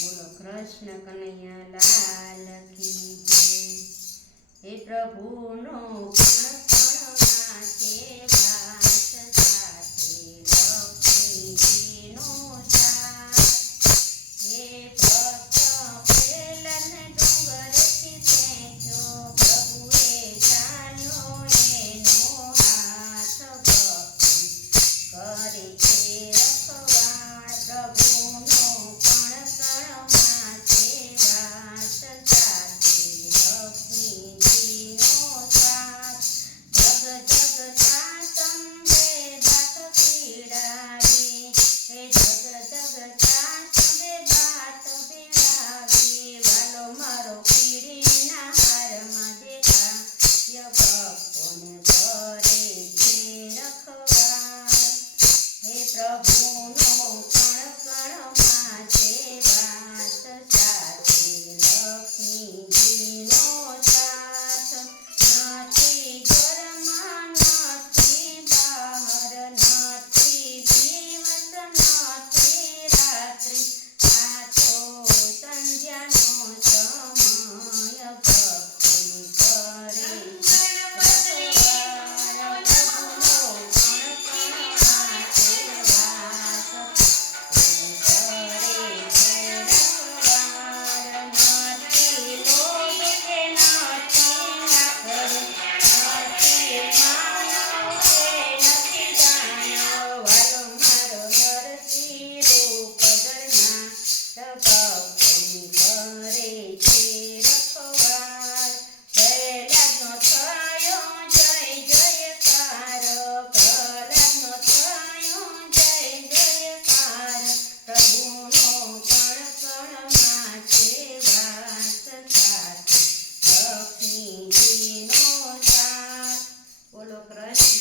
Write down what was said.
બોલો કૃષ્ણ કનૈયા લાલ કી જય। હે પ્રભુનો કણ કણમાં છે વાસ, સાથે લક્ષ્મીજીનો સાથ। હે ભક્ત પેલન ડુંગરેથી ખેંચ્યો, પ્રભુએ જાણ્યો એનો હાથ। ભક્તિ કરે છે રખવાળ, પ્રભુનો કણ કણમાં છે વાસ, સાથે લક્ષ્મીજીનો સાથ। જગ જગ સાતંબે બાત પીડાવી, હે જગ જગ સાતંબે બાત પીડાવી, વાલો મારો પીડીના હારમાં દેખાય, ભક્તોને કરે છે રખવાળ। હે પ્રભુનો કણ કણમાં છે વાસ, સાથે લક્ષ્મીજીનો સાથ। નથી ઘરમાં નથી બહાર, નથી દિવસ નથી રાત્રિ, આ તો સંધ્યાનો સમય, ભક્તોને કરે છે રખવાળ। પ્રભુનો કણ કણમાં છે વાસ, નથી લોભ કે નથી આકળ, નથી માનવ કે નથી દાનવ, વાલો મારો નરસિંહ રૂપ ધરનાર, ભક્તોને કરે છે રખવાળ। પ્રહલાદનો થયો જય જયકાર, પ્રહલાદનો થયો જય જયકાર, પ્રભુનો કણ કણમાં છે વાસ, સાથે લક્ષ્મીજીનો સાથ। બોલો કૃષ્ણ